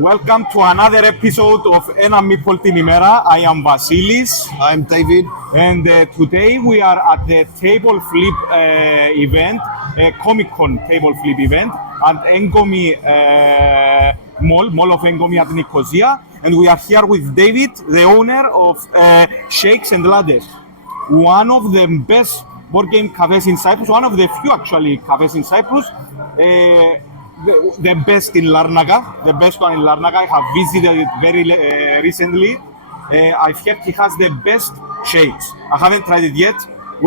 Welcome to another episode of Meeple Την, Ημέρα. I am Vasilis. I'm David. And today we are at the TableFlip event, a Comic-Con TableFlip event at Engomi Mall of Engomi at Nicosia. And we are here with David, the owner of Shakes and Lattes, one of the best board game cafes in Cyprus, one of the few actually cafes in Cyprus. The best in Larnaca, the best one in Larnaca. I have visited it very recently. I've heard he has the best shakes. I haven't tried it yet.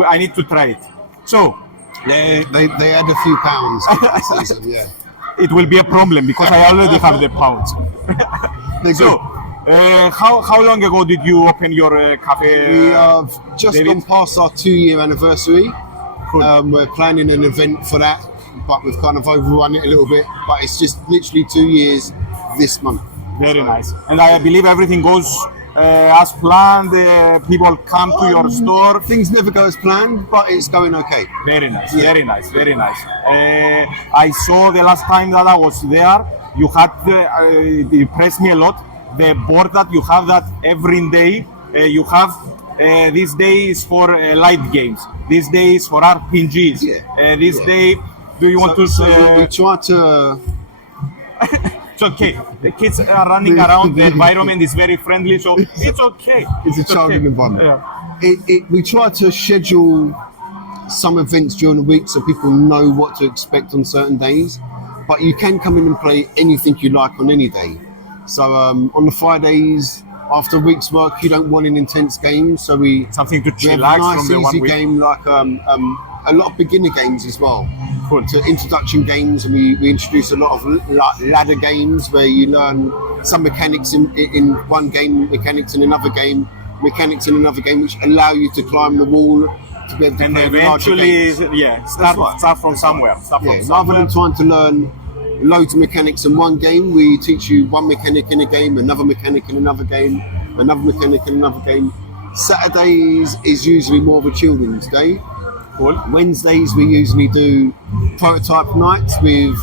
I need to try it. So, they add a few pounds to the season, yeah. It will be a problem because I already have the pounds. So, how long ago did you open your cafe? We have just David? gone past our 2-year anniversary. Cool. We're planning an event for that, but we've kind of overrun it a little bit. But it's just literally 2 years this month. Very nice. And I believe everything goes as planned. People come to your store. Things never go as planned, but it's going okay. Very nice, Yeah. very nice, very nice. I saw the last time that I was there, you had, it impressed me a lot, the board that you have that every day, you have these days for light games, these days for RPGs, this day, do you want to... we try to... It's okay, the kids are running around, the environment is very friendly, so it's okay. It's a childhood okay. environment. Yeah. We try to schedule some events during the week so people know what to expect on certain days, but you can come in and play anything you like on any day. So on the Fridays, after a week's work, you don't want an intense game, so Something to we have chillax a nice from the 1 easy week. game like a lot of beginner games as well. Cool. To introduction games, and we introduce a lot of ladder games where you learn some mechanics in one game, mechanics in another game, which allow you to climb the wall to be able to And play larger games. eventually, start from somewhere. Rather than trying to learn loads of mechanics in one game, we teach you one mechanic in a game, another mechanic in another game, another mechanic in another game. Saturdays is usually more of a children's day. Cool. Wednesdays we usually do prototype nights with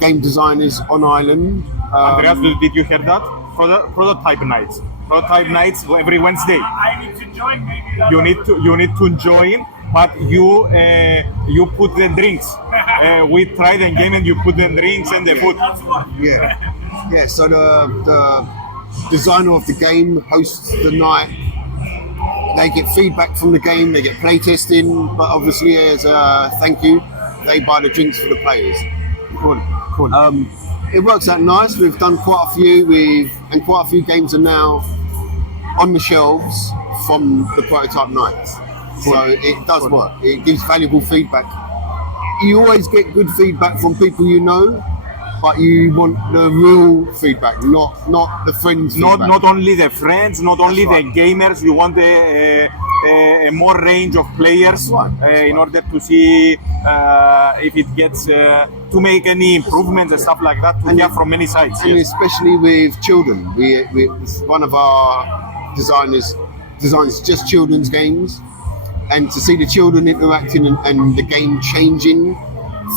game designers on island. Andreas, did you hear that? Prototype nights. Prototype nights every Wednesday. I need to join, maybe. You need to join, but you put the drinks. We try the game and you put the drinks and the food. That's what. Yeah. So the designer of the game hosts the night. They get feedback from the game, they get play testing, but obviously as a thank you, they buy the drinks for the players. Cool. It works out nice. We've done quite a few, and quite a few games are now on the shelves from the prototype nights. So it does work. It gives valuable feedback. You always get good feedback from people you know, but you want the real feedback, not the friends. Feedback. Not only the friends, not only That's the gamers. You want a more range of players in order to see if it gets to make any improvements and stuff like that. To hear from many sides. And Yes. especially with children, we one of our designers designs just children's games, and to see the children interacting and the game changing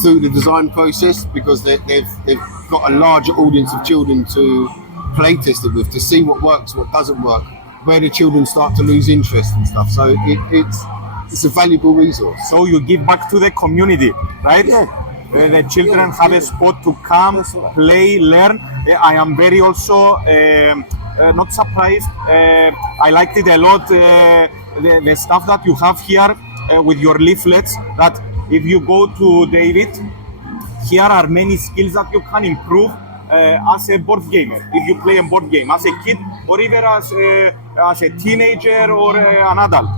through the design process, because they've got a larger audience of children to play test it with, to see what works, what doesn't work, where the children start to lose interest and stuff. So it's a valuable resource. So you give back to the community, right? Yeah. The children have a spot to come, play, learn. I am very also not surprised. I liked it a lot. The stuff that you have here with your leaflets, that if you go to David, here are many skills that you can improve as a board gamer. If you play a board game as a kid, or even as a teenager or an adult.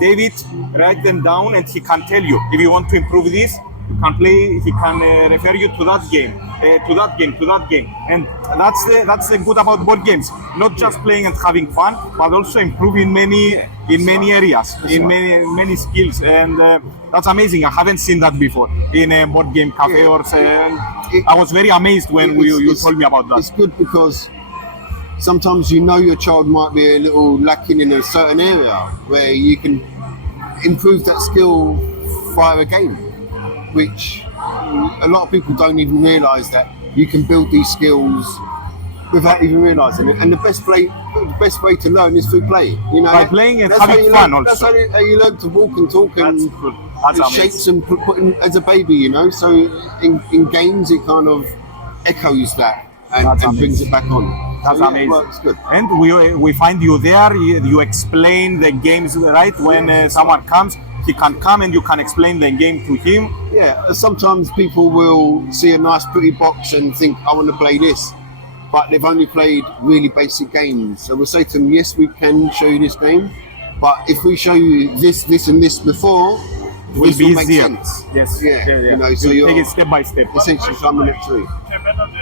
David write them down and he can tell you if you want to improve this, you can play, he can refer you to that game, and that's the good about board games, not just playing and having fun, but also improving in many areas, in many skills, and that's amazing. I haven't seen that before in a board game cafe, I was very amazed when you told me about that. It's good because sometimes you know your child might be a little lacking in a certain area where you can improve that skill via a game, which a lot of people don't even realise that you can build these skills without even realising it. And the best way to learn is through play. You know, By playing and that's having how you fun learn, also. That's how you learn to walk and talk and That's cool. That's the amazing. shapes and putting as a baby. You know, so in games it kind of echoes that and brings it back on. That's so, amazing. Well, it's good. And we find you there. You explain the games, right? When someone comes, he can come and you can explain the game to him. Yeah, sometimes people will see a nice pretty box and think, I want to play this, but they've only played really basic games. So we'll say to them, yes, we can show you this game, but if we show you this, this and this before, It will this be will make easier. sense. Yes. Yeah, you know, so you you're take it step by step. essentially coming it through.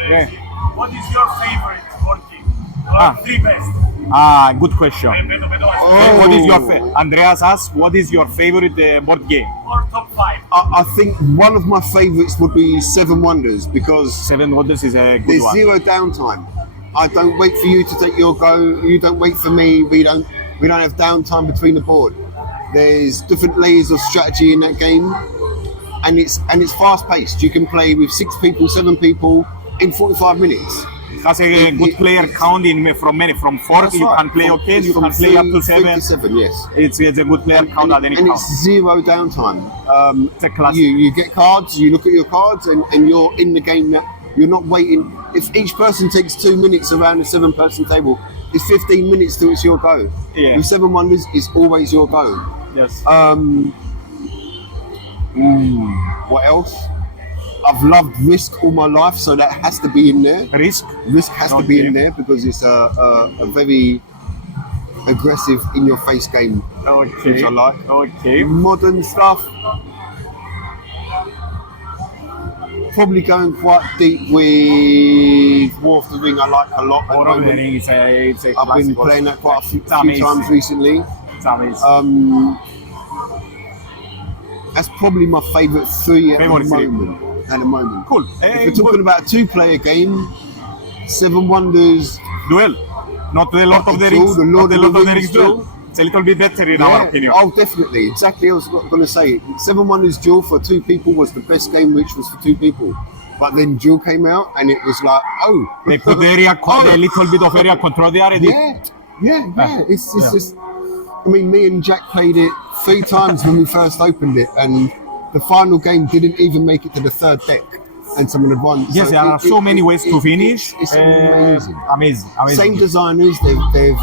Yeah. What is your favorite board game? Or Ah. 3 best? Good question. Oh. What is your Andreas asks, what is your favorite board game? Or top 5? I think one of my favourites would be Seven Wonders because Seven Wonders is a good there's one. zero downtime. I don't wait for you to take your go. You don't wait for me. We don't have downtime between the board. There's different layers of strategy in that game, and it's fast paced. You can play with 6 people, 7 people in 45 minutes. It has a good player count from 4. That's You right. can play okay. It's You from can play up to 3 to 7. 7, yes. It's a good player count at any and count. it's zero downtime. It's a classic. You get cards, you look at your cards, and you're in the game. That you're not waiting. If each person takes 2 minutes around the 7-person table, it's 15 minutes till it's your go. Yeah. With Seven Wonders, it's always your go. Yes. What else? I've loved Risk all my life, so that has to be in there. Risk. Risk has to be Okay. in there because it's a very aggressive, in-your-face game, Okay. which I like. Okay. Modern stuff, probably going quite deep with War of the Ring. I like a lot. at the Lord of the moment. Rings, it's a I've been classic playing also. that quite a few It's amazing. times recently. It's amazing. That's probably my favourite 3 at Favorite the three. moment. At the moment. Cool. If we're talking about a 2-player game, Seven Wonders. Duel. Not the Lord of the Duel, Rings. the Not Lord the of Lord the of the Rings Rings duel. duel. It's a little bit better in our opinion. Oh, definitely. Exactly. I was going to say, Seven Wonders Duel for 2 people was the best game, which was for 2 people. But then Duel came out, and it was like, oh, They put the area, a little bit of area control there. yeah. It's just. I mean, me and Jack played it 3 times when we first opened it, and the final game didn't even make it to the 3rd deck, and someone had won. Yes, there are so many ways to finish. It's amazing. Amazing. Same designers, they've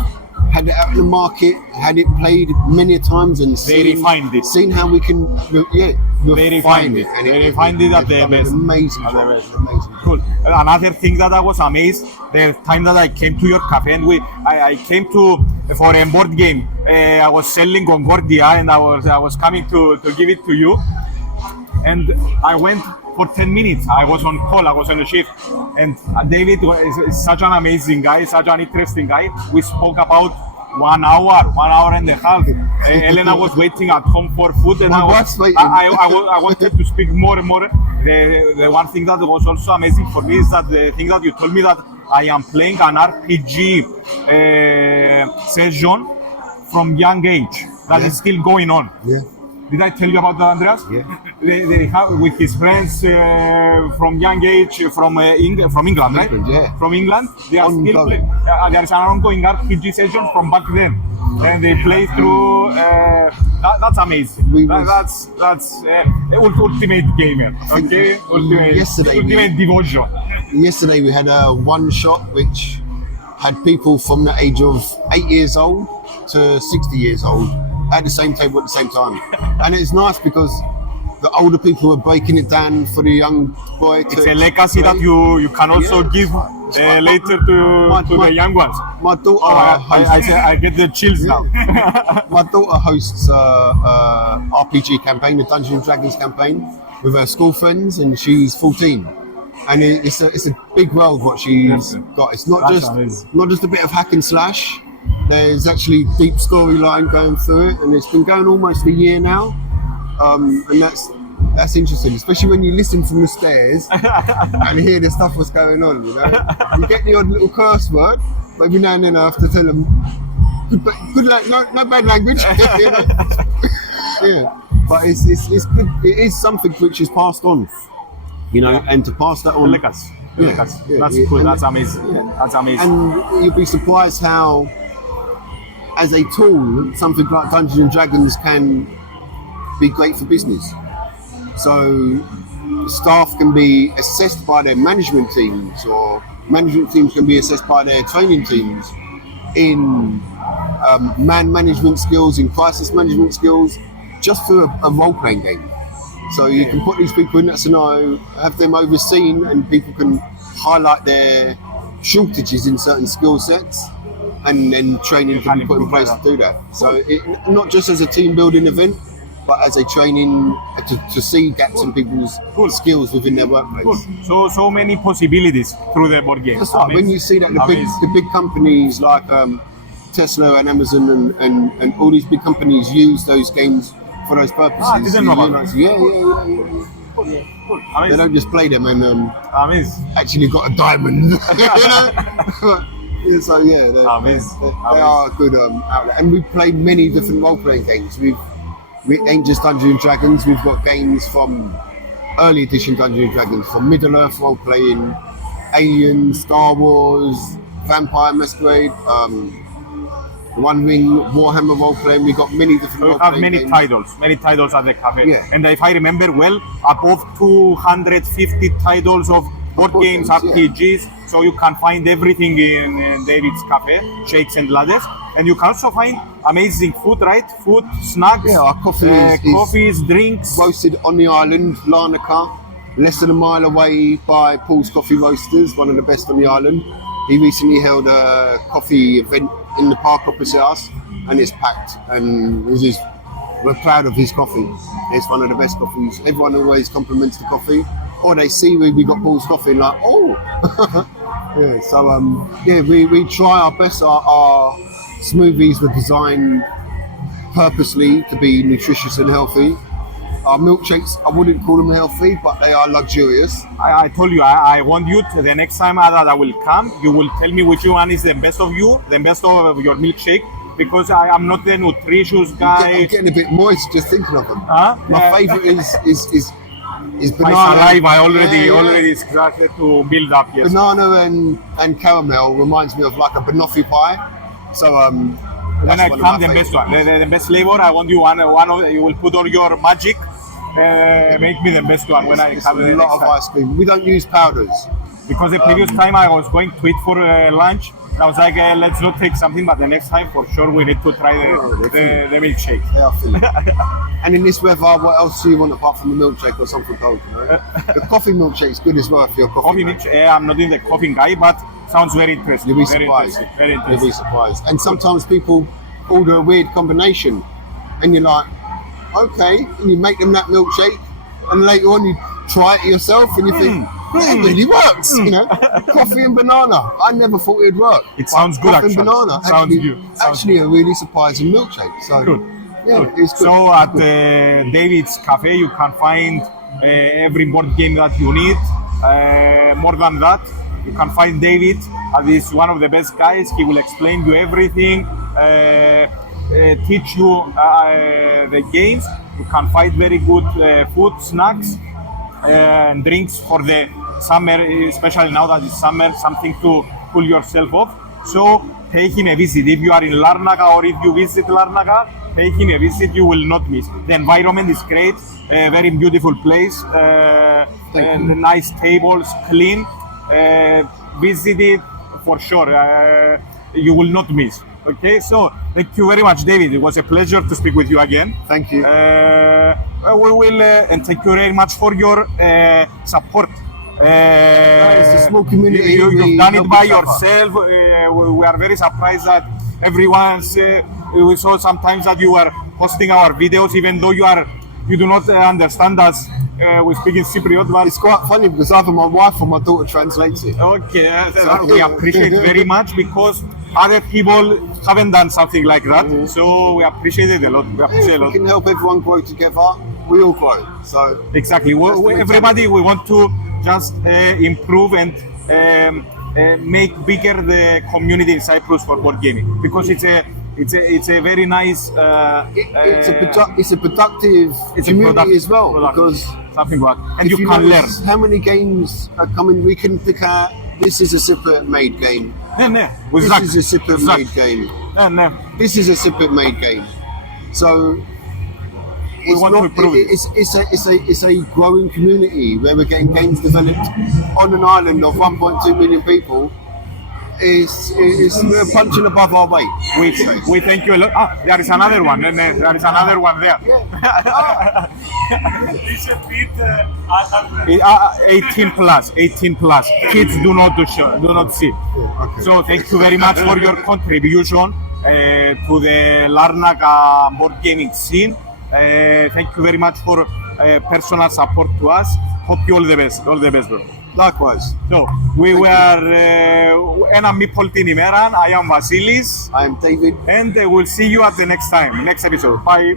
had it out in the market, had it played many times, and They refined it. seen how we can, They refined it. and They refined it at the they've done best. an amazing At the job. best. Amazing job. Cool. Another thing that I was amazed, the time that I came to your cafe and I came to for a board game. I was selling Concordia and I was coming to give it to you, and I went for 10 minutes. I was on call. I was on a shift, and David is such an amazing guy, such an interesting guy. We spoke about 1 hour and a half. Elena was waiting at home for food, and I wanted to speak more and more. The one thing that was also amazing for me is that the thing that you told me that I am playing an RPG session from young age that is still going on. Yeah. Did I tell you about that, Andreas? Yeah. They have with his friends from young age from England, right? England, yeah. From England, they are still Ongoing. playing. There is an ongoing RPG session from back then, and they play through. That's amazing. That's ultimate gamer. Okay, ultimate devotion. Yesterday we had a one-shot which had people from the age of 8 years old to 60 years old at the same table at the same time. And it's nice because the older people are breaking it down for the young boy to It's a legacy that you can also give later to the young ones. My daughter I get the chills now. my daughter hosts RPG campaign, the Dungeons and Dragons campaign, with her school friends, and she's 14. And it's a big world what she's got. It's not just a bit of hack and slash. There's actually deep storyline going through it, and it's been going almost a year now. And that's interesting, especially when you listen from the stairs and hear the stuff what's going on. You know, you get the odd little curse word, but every now and then I have to tell them, no bad language. You know? Yeah, but it's good. It is something which is passed on. You know, and to pass that on, That's cool. That's amazing. Yeah. That's amazing. And you'll be surprised how, as a tool, something like Dungeons and Dragons can be great for business. So staff can be assessed by their management teams, or management teams can be assessed by their training teams in man management skills, in crisis management skills, just through a role-playing game. So you can put these people in that scenario, have them overseen, and people can highlight their shortages in certain skill sets, and then training can be put in place to do that. So not just as a team building event, but as a training to see gaps in people's skills within their workplace. So many possibilities through the board game. That's right. When you see that the big companies like Tesla and Amazon and all these big companies use those games for those purposes. I didn't know about that. Yeah. Cool. They don't just play them and amazing. actually got a diamond. So yeah, they are a good outlet. And we've played many different role-playing games. We ain't just Dungeons and Dragons. We've got games from early edition Dungeons and Dragons, from Middle Earth role-playing, Alien, Star Wars, Vampire Masquerade, One Ring, Warhammer role-playing. We've got many different role-playing many games. many titles at the cafe. Yeah. And if I remember well, above 250 titles of board games, RPGs. So you can find everything in David's cafe, shakes and lattes. And you can also find amazing food, right? Food, snacks, Yeah, our coffee coffees, drinks. roasted on the island, Larnaca, less than a mile away by Paul's Coffee Roasters, one of the best on the island. He recently held a coffee event in the park opposite us, and it's packed. And we're proud of his coffee. It's one of the best coffees. Everyone always compliments the coffee, or they see we got Paul's coffee and like, oh. Yeah, so we try our best. Our smoothies were designed purposely to be nutritious and healthy. Our milkshakes, I wouldn't call them healthy, but they are luxurious. I told you, I want you to, the next time that I will come, you will tell me which one is the best of you, the best of your milkshake, because I am not the nutritious guy. I'm getting a bit moist just thinking of them. My favourite is banana. My saliva, I already started to build up. Yes. Banana and caramel reminds me of like a banoffee pie. So when I come, the best one, the best flavor. I want you one of you will put all your magic. Make me the best one when I come. A lot of ice cream. We don't use powders because the previous time I was going to eat for lunch. I was like, let's not take something, but the next time for sure we need to try the milkshake. They are filling. And in this weather, what else do you want apart from the milkshake or something cold? You know? The coffee milkshake's good as well if you're a coffee milkshake. I'm not in the coffee guy, but sounds very interesting. You'll be surprised. Very interesting. You'll be surprised. And sometimes people order a weird combination, and you're like, okay, and you make them that milkshake, and later on you try it yourself, and you think, it really works, you know. Coffee and banana. I never thought it'd work. It sounds good, coffee actually. and banana. Sounds good. Actually, a really surprising milkshake. So, good. Yeah, Good. it's good. So at David's Cafe, you can find every board game that you need. More than that, you can find David. He's one of the best guys. He will explain you everything, teach you the games. You can find very good food, snacks, and drinks for the summer, especially now that it's summer, something to cool yourself off. So taking a visit, if you are in Larnaca or if you visit Larnaca, taking a visit you will not miss. The environment is great, a very beautiful place, and nice tables, clean. Visit it for sure, you will not miss. Okay, so thank you very much, David. It was a pleasure to speak with you again. Thank you. We will, and thank you very much for your support. It's a small community. You've done it by yourself. We are very surprised that everyone's. We saw sometimes that you are posting our videos, even though you do not understand us. We speak in Cypriot, but It's quite funny because either my wife or my daughter translates it. okay, we appreciate very much because other people haven't done something like that. So we appreciate it a lot. We appreciate a We lot. can help everyone grow together. We all grow. So Exactly. Everybody, we want to just improve and make bigger the community in Cyprus for board gaming, because it's a It's a very nice. It's a productive community as well because something like, and if you can learn. notice how many games are coming, we can pick out. This is a separate made game. Ναι, This is a separate made game. Ναι. This is a separate made game. So it's want to improve it. It's a growing community where we're getting games developed on an island of 1.2 million people. We're punching above our weight. We thank you a lot. There is another one. There is another one there. It's a bit adult. 18 plus. Kids do not see. Okay. So thank you very much for your contribution to the Larnaca board gaming scene. Thank you very much for personal support to us. Hope you all the best. All the best, bro. Likewise. So we were ένα Meeple Την ημέρα. I am Vasilis. I am David. And we'll see you at the next time, next episode. Bye.